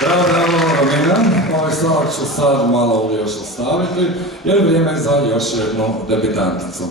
Bravo, Romina. Ovaj stavak ću sad malo još ostaviti, jer je vrijeme za još jednu debitanticu.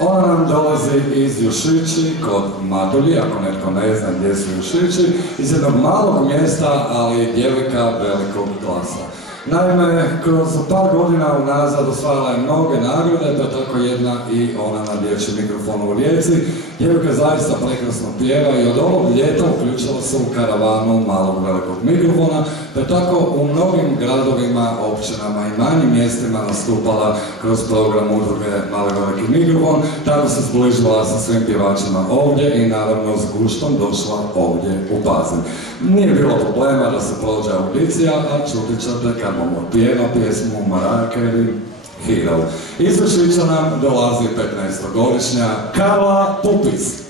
Ona nam dolazi iz Jušići, kod Matulji, ako netko ne zna gdje su Jušići, iz jednog malog mjesta, ali djevojka velikog glasa. Naime, kroz par godina unazad osvajala je mnoge nagrade, pa tako jedna i ona na dječjem mikrofonu u Rijeci. Djevojka zaista prekrasno pjeva i od ovog ljeta uključila se u karavanu malog velikog mikrofona, pa tako u mnogim gradovima, općinama i manjim mjestima nastupala kroz program udruge Mali veliki mikrofon, tako se zbližila sa svim pjevačima ovdje i naravno s guštom došla ovdje u Pazin. Nije bilo problema da se prođe audicija, a čuti ćete kad bomo pjeva pjesmu Mariah Carey Hero. Iz Jušića nam dolazi 15-godišnja Karla Pupic.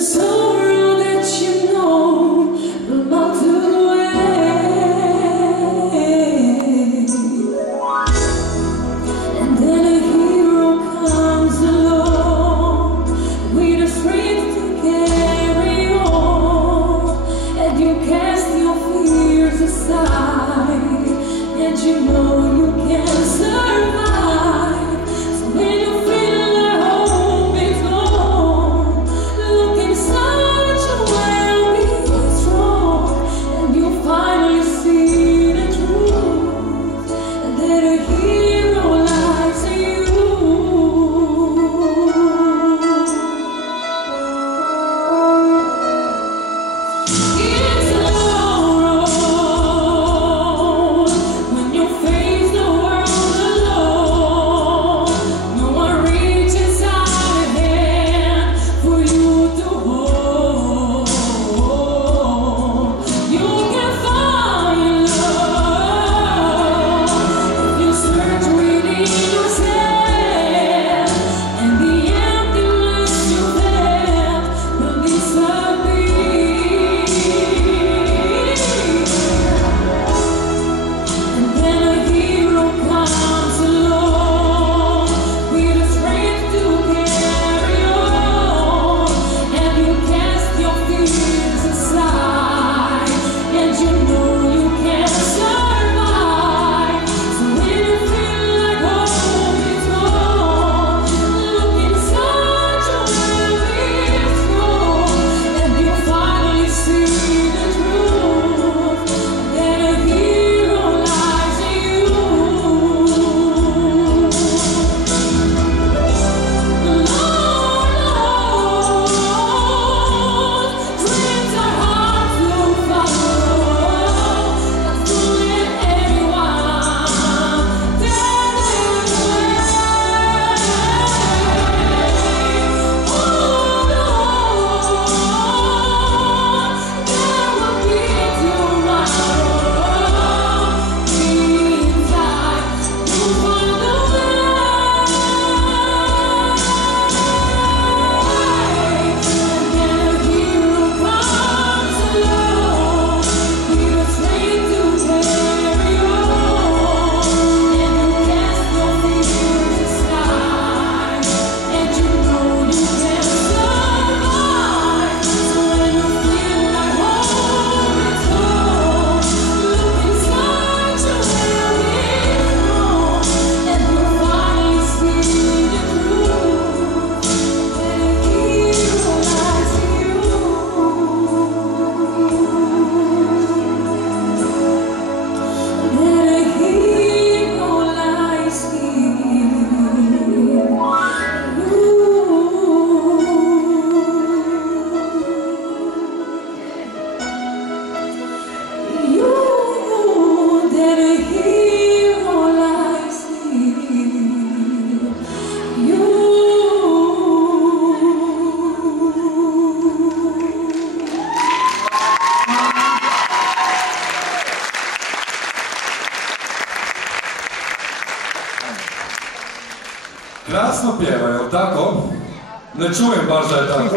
Search Krasno pjeva, jel tako? Ne čujem baš da je tako.